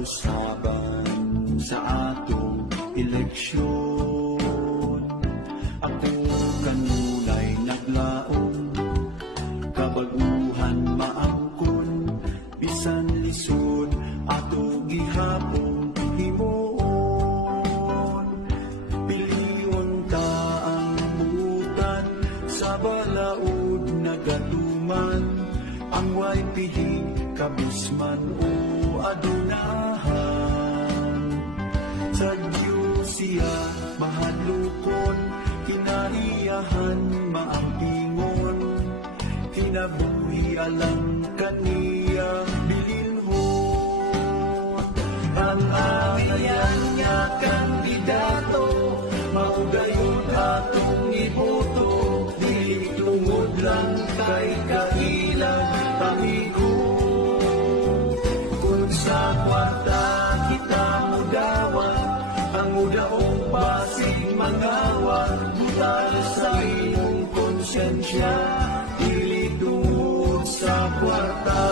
kausaban sa atong eleksyon. Ako kanunay naglaom, kabaguhan maangkon, bisan lisod ato gihapon himuon. Piliyon ta ang buutan sa balaod nagatuman, ang way pihing kabisman o adunahan. Sa Diyos siya mahadlukon, kinaiyahan maampingon, kinabuhi alang kaniya bilinhon. Ang ayan nga kandidato, maugayon atong iboto, dili tungod lang kay kailang pamigo. Kung sa kwarta kita mudawan, ang mudaong basig mangawa, butal sa iyong konsyensya, dili tungod sa kwarta.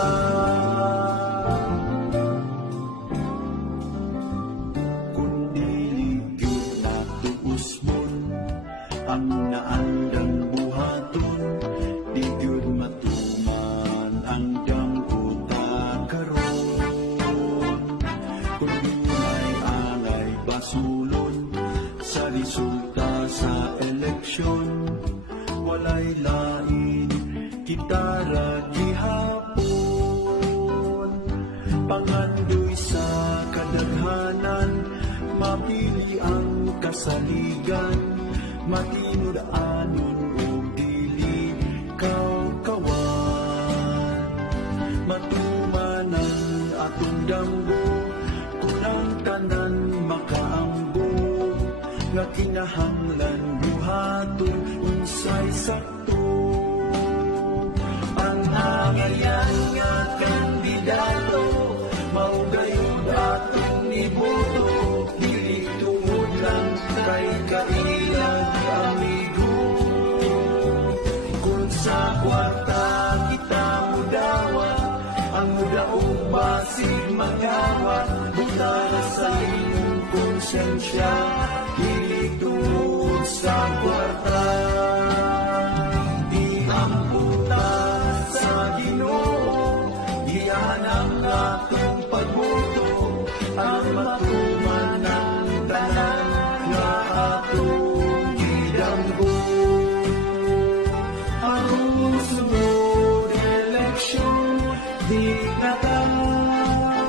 Ang naandang buhaton, di gyud matuman ang damputa karon. Kung dunay angay basulon sa resulta sa eleksyon, walay lain kita ra gihapon. Pangandoy sa kadaghanan, mapili ang kasaligan, matinod anon o dili kawan. Matumanan atong damgo, kunang tanan makaanggo, nga kinahanglan buhaton unsay sakto. Ang angayan nga kandidato, maugayon atong iboto, dili tungod lang kay kailang amigo. Kung sa kwarta kita mudawan, ang mudaong basig mangawan, butal sa iyong konsyensya, dili tungod sa kwarta.